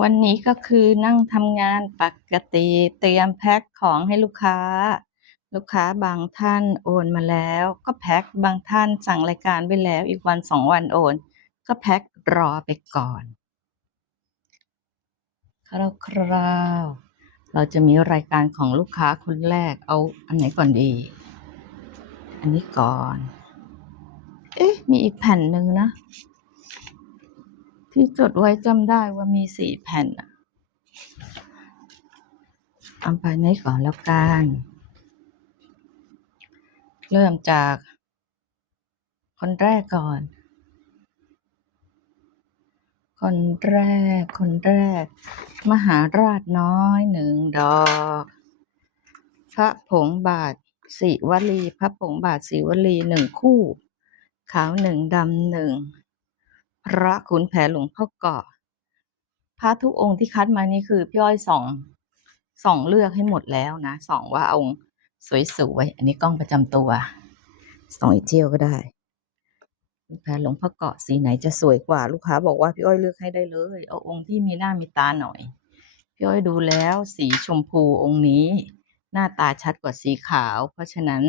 วันนี้ก็คือนั่งทำงานปกติเตรียมแพ็คของให้ลูกค้า ลูกค้าบางท่านโอนมาแล้ว ก็แพ็คบางท่านสั่งรายการไปแล้วอีกวันสองวันโอน ก็แพ็ครอไปก่อนคร่าวๆเราจะมีรายการของลูกค้าคนแรกเอาอันไหนก่อนดี อันนี้ก่อน เอ๊ะมีอีกแผ่นหนึ่งนะ ที่จดไว้จำได้ว่ามีสี่แผ่นอะเอาไปนี้ก่อนแล้วกัน เริ่มจากคนแรกก่อน คนแรก คนแรก มหาราชน้อยหนึ่งดอก พระผงบาทสิวลี พระผงบาทสิวลีหนึ่งคู่ ขาวหนึ่งดำหนึ่ง พระขุนแผนหลวงพ่อเกาะพระทุกองค์ที่คัดมานี่คือพี่อ้อยสองสองเลือกให้หมดแล้วนะสองว่าเอาองค์สวยๆอันนี้กล้องประจำตัวสองอีกเที่ยวก็ได้แผนหลวงพ่อเกาะสีไหนจะสวยกว่าลูกค้าบอกว่าพี่อ้อยเลือกให้ได้เลย เอาองค์ที่มีหน้ามีตาหน่อย พี่อ้อยดูแล้วสีชมพูองค์นี้ หน้าตาชัดกว่าสีขาว เพราะฉะนั้น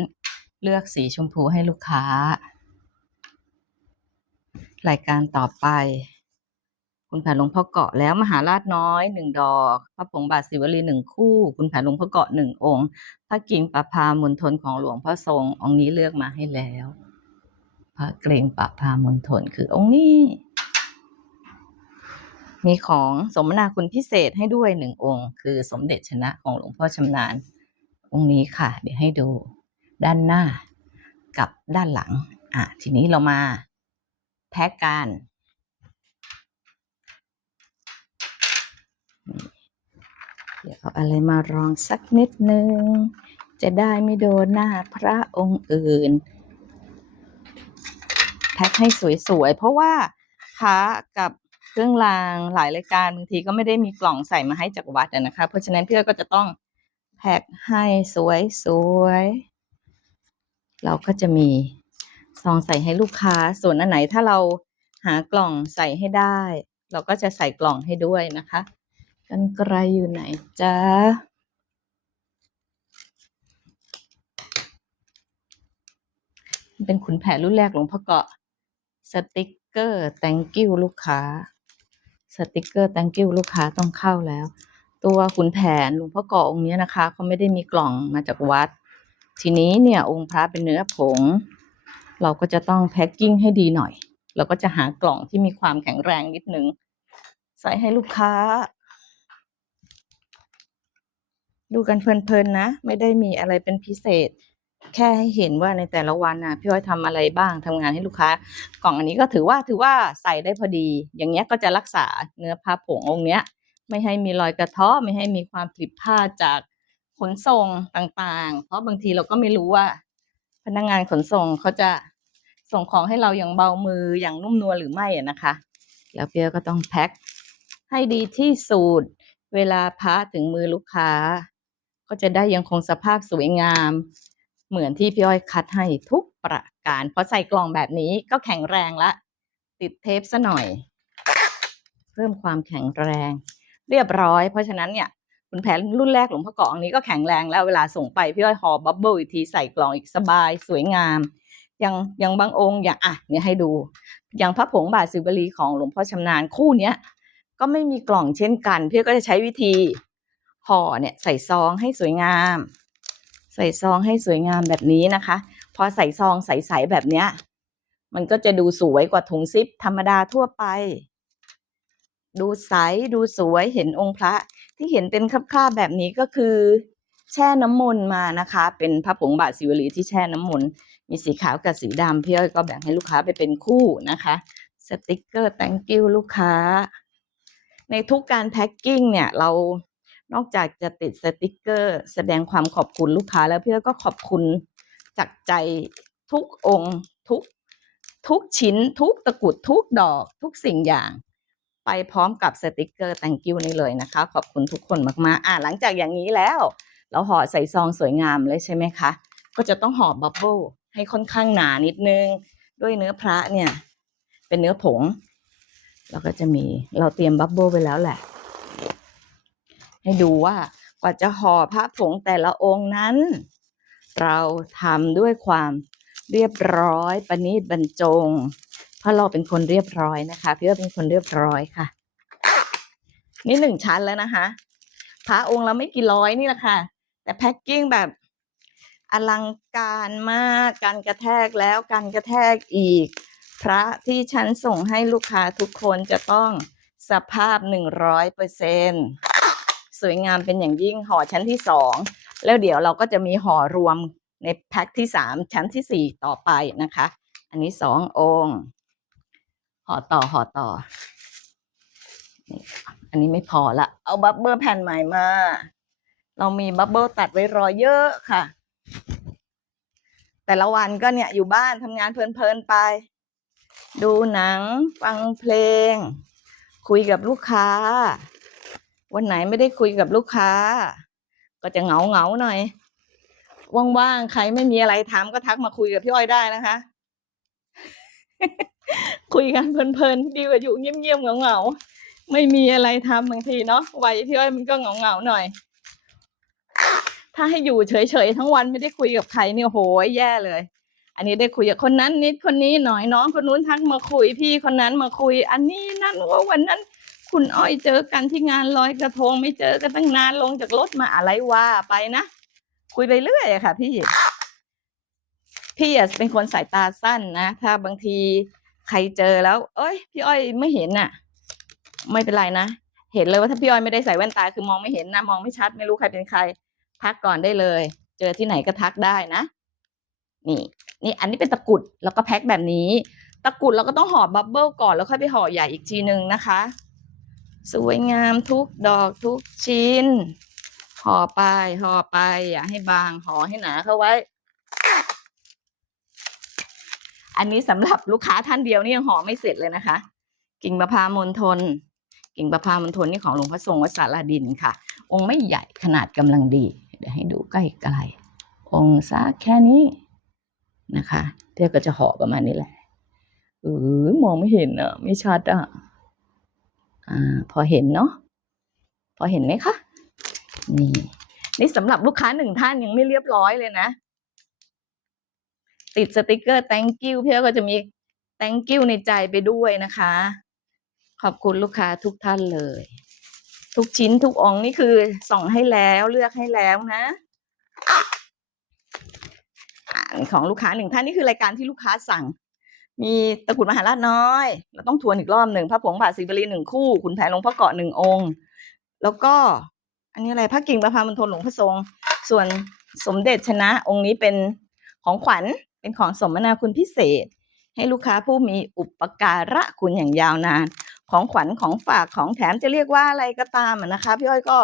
เลือกสีชมพูให้ลูกค้า รายการต่อไป คุณแผนหลวงพ่อเกาะแล้วมหาราชน้อยหนึ่งดอก พระผงบาทศิวลีหนึ่งคู่ คุณแผนหลวงพ่อเกาะหนึ่งองค์ พระกิ่งประพามณฑลของหลวงพ่อทรงองค์นี้เลือกมาให้แล้ว พระเกรงประพามณฑลคือองค์นี้ มีของสมนาคุณพิเศษให้ด้วยหนึ่งองค์ คือสมเด็จชนะของหลวงพ่อชำนาญ องค์นี้ค่ะ เดี๋ยวให้ดู ด้านหน้ากับด้านหลัง อะ ทีนี้เรามา แพ็กกันเดี๋ยวเอาอะไรมารองสักนิดนึง จะได้ไม่โดนหน้าพระองค์อื่น แพ็คให้สวยๆ เพราะว่าพระกับเครื่องรางหลายรายการบางทีก็ไม่ได้มีกล่องใส่มาให้จากวัดนะคะ เพราะฉะนั้นเพี่อก็จะต้องแพ็คให้สวยๆ เราก็จะมี ซองใส่ให้ลูกค้า ส่วนอันไหนถ้าเราหากล่องใส่ให้ได้ เราก็จะใส่กล่องให้ด้วยนะคะ กันไกลอยู่ไหนจ๊ะเป็นขุนแผนรุ่นแรกหลวงพ่อเกาะ สติกเกอร์ thank you ลูกค้า สติกเกอร์ thank you ลูกค้าต้องเข้าแล้ว ตัวขุนแผนหลวงพ่อเกาะองค์เนี้ยนะคะเขาไม่ได้มีกล่องมาจากวัด ทีนี้เนี่ยองค์พระเป็นเนื้อผง เราก็จะต้องแพ็คกิ้งให้ดีหน่อย เราก็จะหากล่องที่มีความแข็งแรงนิดนึง ใส่ให้ลูกค้า ดูกันเพลินๆนะ ไม่ได้มีอะไรเป็นพิเศษ แค่ให้เห็นว่าในแต่ละวันน่ะพี่อ้อยทำอะไรบ้างทำงานให้ลูกค้า กล่องอันนี้ก็ถือว่าถือว่าใส่ได้พอดี อย่างเงี้ยก็จะรักษาเนื้อผ้าผงองค์เนี้ย ไม่ให้มีรอยกระเทาะไม่ให้มีความผิดพลาดจากขนส่งต่างๆ เพราะบางทีเราก็ไม่รู้ว่า พนักงานขนส่งเขาจะส่งของให้เราอย่างเบามืออย่างนุ่มนวลหรือไม่อะนะคะ แล้วพี่อ้อยก็ต้องแพ็คให้ดีที่สุดเวลาพระถึงมือลูกค้า ก็จะได้ยังคงสภาพสวยงาม เหมือนที่พี่อ้อยคัดให้ทุกประการเพอใส่กล่องแบบนี้ก็แข็งแรงละ ติดเทปซะหน่อย เพิ่มความแข็งแรง เรียบร้อย เพราะฉะนั้นเนี่ย คุณแผนรุ่นแรกหลวงพ่อเกาะอันนี้ก็แข็งแรงแล้วเวลาส่งไปพี่อ้อยห่อบับเบิลอีกทีใส่กล่องอีกสบายสวยงามอย่างอย่างบางองค์อย่างอะเนี่ยให้ดู อย่างพระผงบาทสิวลีของหลวงพ่อชำนาญคู่เนี้ยก็ไม่มีกล่องเช่นกัน พี่ก็จะใช้วิธีห่อเนี่ยใส่ซองให้สวยงาม ใส่ซองให้สวยงามแบบนี้นะคะ พอใส่ซองใสๆแบบเนี้ยมันก็จะดูสวยกว่าถุงซิปธรรมดาทั่วไป ดูใสดูสวยเห็นองค์พระ ที่เห็นเป็นคราบๆแบบนี้ก็คือ แช่น้ำมนต์มานะคะ เป็นพระผงบาทศิวลีที่แช่น้ำมนต์มีสีขาวกับสีดำพี่อ้อยก็แบ่งให้ลูกค้าไปเป็นคู่นะคะสติกเกอร์ thank you ลูกค้า ในทุกการแพ็กกิ้งเนี่ยเรานอกจากจะติดสติกเกอร์ แสดงความขอบคุณลูกค้าแล้วพี่อ้อยก็ขอบคุณจากใจทุกองค์ทุกทุกชิ้นทุกตะกุดทุกดอกทุกสิ่งอย่าง ไปพร้อมกับสติกเกอร์ thank you นี่เลยนะคะ ขอบคุณทุกคนมากๆ อะหลังจากอย่างนี้แล้ว เราห่อใส่ซองสวยงามเลยใช่ไหมคะ ก็จะต้องห่อบับเบิ้ลให้ค่อนข้างหนานิดนึง ด้วยเนื้อพระเนี่ย เป็นเนื้อผงเราก็จะมีเราเตรียมบับเบิ้ลไว้แล้วแหละ ให้ดูว่ากว่าจะห่อพระผงแต่ละองค์นั้น เราทำด้วยความเรียบร้อยประณีตบรรจง เพราะเราเป็นคนเรียบร้อยนะคะ พี่ว่าเป็นคนเรียบร้อยค่ะ นี่หนึ่งชั้นแล้วนะคะพระองค์ละไม่กี่ร้อยนี่แหละค่ะ แต่แพ็คกิ้งแบบอลังการมากการกระแทกแล้วการกระแทกอีก พระที่ฉันส่งให้ลูกค้าทุกคนจะต้องสภาพหนึ่งร้อยเปอร์เซ็นสวยงามเป็นอย่างยิ่งห่อชั้นที่สองแล้วเดี๋ยวเราก็จะมีห่อรวมในแพ็คที่สามชั้นที่สี่ต่อไปนะคะ อันนี้สององค์ ห่อต่อห่อต่อนี่อันนี้ไม่พอละเอาบับเบิลแผ่นใหม่มา เรามีบับเบิลตัดไว้รอเยอะค่ะ แต่ละวันก็เนี่ยอยู่บ้านทำงานเพลินๆไป ดูหนังฟังเพลง คุยกับลูกค้า วันไหนไม่ได้คุยกับลูกค้า ก็จะเหงาเหงาหน่อยว่างๆใครไม่มีอะไรทำก็ทักมาคุยกับพี่อ้อยได้นะคะ คุยกันเพลินๆดีกว่าอยู่เงียบๆเหงาๆไม่มีอะไรทำบางทีเนาะวัยพี่อ้อยมันก็เหงาๆหน่อย ถ้าให้อยู่เฉยๆทั้งวันไม่ได้คุยกับใครเนี่ยโหยแย่เลย อันนี้ได้คุยกับคนนั้นนิดคนนี้หน่อยน้องคนนู้นทักมาคุยพี่คนนั้นมาคุย อันนี้นั่นว่าวันนั้น คุณอ้อยเจอกันที่งานลอยกระทงไม่เจอกันตั้งนานลงจากรถมาอะไรว่าไปนะคุยไปเรื่อยอะค่ะ พี่พี่เป็นคนสายตาสั้นนะถ้าบางที ใครเจอแล้ว เอ้ย พี่อ้อยไม่เห็นน่ะ ไม่เป็นไรนะ เห็นเลยว่าถ้าพี่อ้อยไม่ได้ใส่แว่นตาคือมองไม่เห็นนะมองไม่ชัด ไม่รู้ใครเป็นใคร ทักก่อนได้เลย เจอที่ไหนก็ทักได้นะ นี่ นี่อันนี้เป็นตะกรุดแล้วก็แพ็คแบบนี้ ตะกรุดเราก็ต้องห่อบับเบิลก่อนแล้วค่อยไปห่อใหญ่อีกทีหนึ่งนะคะ สวยงามทุกดอกทุกชิ้นห่อไปห่อไปอย่าให้บางห่อให้หนาเข้าไว้ อันนี้สำหรับลูกค้าท่านเดียวนี่ยังห่อไม่เสร็จเลยนะคะ กิ่งประพามณฑลกิ่งประพามณฑลนี่ของหลวงพระทรงวัดสารดินค่ะ องค์ไม่ใหญ่ขนาดกำลังดี เดี๋ยวให้ดูใกล้ๆองค์สักแค่นี้นะคะเดี๋ยวก็จะห่อประมาณนี้แหละเออมองไม่เห็นอะ ไม่ชัดอะอ่า พอเห็นเนาะพอเห็นไหมคะนี่นี่สำหรับลูกค้าหนึ่งท่านยังไม่เรียบร้อยเลยนะ ติดสติกเกอร์ thank you พี่อ้อยก็จะมี thank you ในใจไปด้วยนะคะ ขอบคุณลูกค้าทุกท่านเลย ทุกชิ้นทุกองนี่คือส่องให้แล้วเลือกให้แล้วนะของลูกค้าหนึ่งท่านนี่คือรายการที่ลูกค้าสั่ง มีตะกุดมหาราชน้อย เราต้องทวนอีกรอบหนึ่งพระผงบาทศรีบรีหนึ่งคู่ขุนแผนหลวงพ่อเกาะหนึ่งองค์ แล้วก็ อันนี้อะไรพระกิ่งประพามณฑลหลวงพระทรง ส่วนสมเด็จชนะองค์นี้เป็นของขวัญ เป็นของสมนาคุณพิเศษ ให้ลูกค้าผู้มีอุปการะคุณอย่างยาวนาน ของขวัญของฝากของแถมจะเรียกว่าอะไรก็ตามนะคะพี่อ้อยก็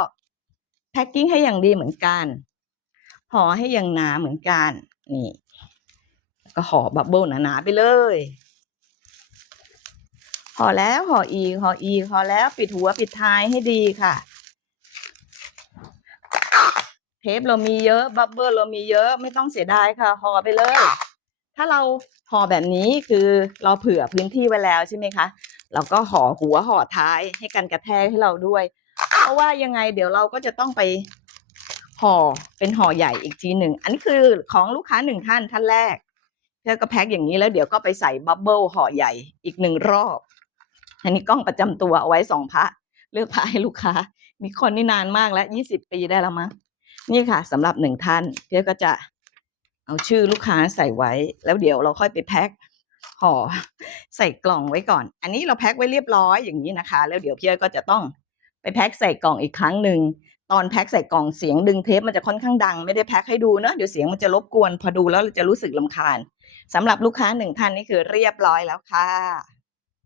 แพ็คกิ้งให้อย่างดีเหมือนกันห่อให้อย่างหนาเหมือนกันนี่ก็ห่อบับเบิ้ลหนาๆไปเลยห่อแล้วห่ออีกห่ออีกห่อแล้วปิดหัวปิดท้ายให้ดีค่ะ เทปเรามีเยอะบับเบิ้ลเรามีเยอะไม่ต้องเสียดายค่ะห่อไปเลย ถ้าเราห่อแบบนี้คือเราเผื่อพื้นที่ไว้แล้วใช่ไหมคะเราก็ห่อหัวห่อท้ายให้กันกระแทกให้เราด้วย เพราะว่ายังไงเดี๋ยวเราก็จะต้องไปห่อเป็นห่อใหญ่อีกทีหนึ่งอันนี้คือของลูกค้าหนึ่งท่านท่านแรกเพื่อก็แพ็คอย่างนี้แล้วเดี๋ยวก็ไปใส่บับเบิลห่อใหญ่อีกหนึ่งรอบ อันนี้กล้องประจำตัวเอาไว้สองพระ เลือกพระให้ลูกค้า มีคนนี่นานมากแล้วยี่สิบปีได้แล้วมั้งนี่ค่ะสำหรับหนึ่งท่านเพื่อก็จะ เอาชื่อลูกค้าใส่ไว้ แล้วเดี๋ยวเราค่อยไปแพ็คห่อใส่กล่องไว้ก่อน อันนี้เราแพ็คไว้เรียบร้อยอย่างนี้นะคะ แล้วเดี๋ยวพี่อ้อยก็จะต้องไปแพ็คใส่กล่องอีกครั้งหนึ่งตอนแพ็คใส่กล่องเสียงดึงเทปมันจะค่อนข้างดังไม่ได้แพ็คให้ดูเนอะเดี๋ยวเสียงมันจะรบกวนพอดูแล้วเราจะรู้สึกลำคาญสำหรับลูกค้าหนึ่งท่านนี่คือเรียบร้อยแล้วค่ะ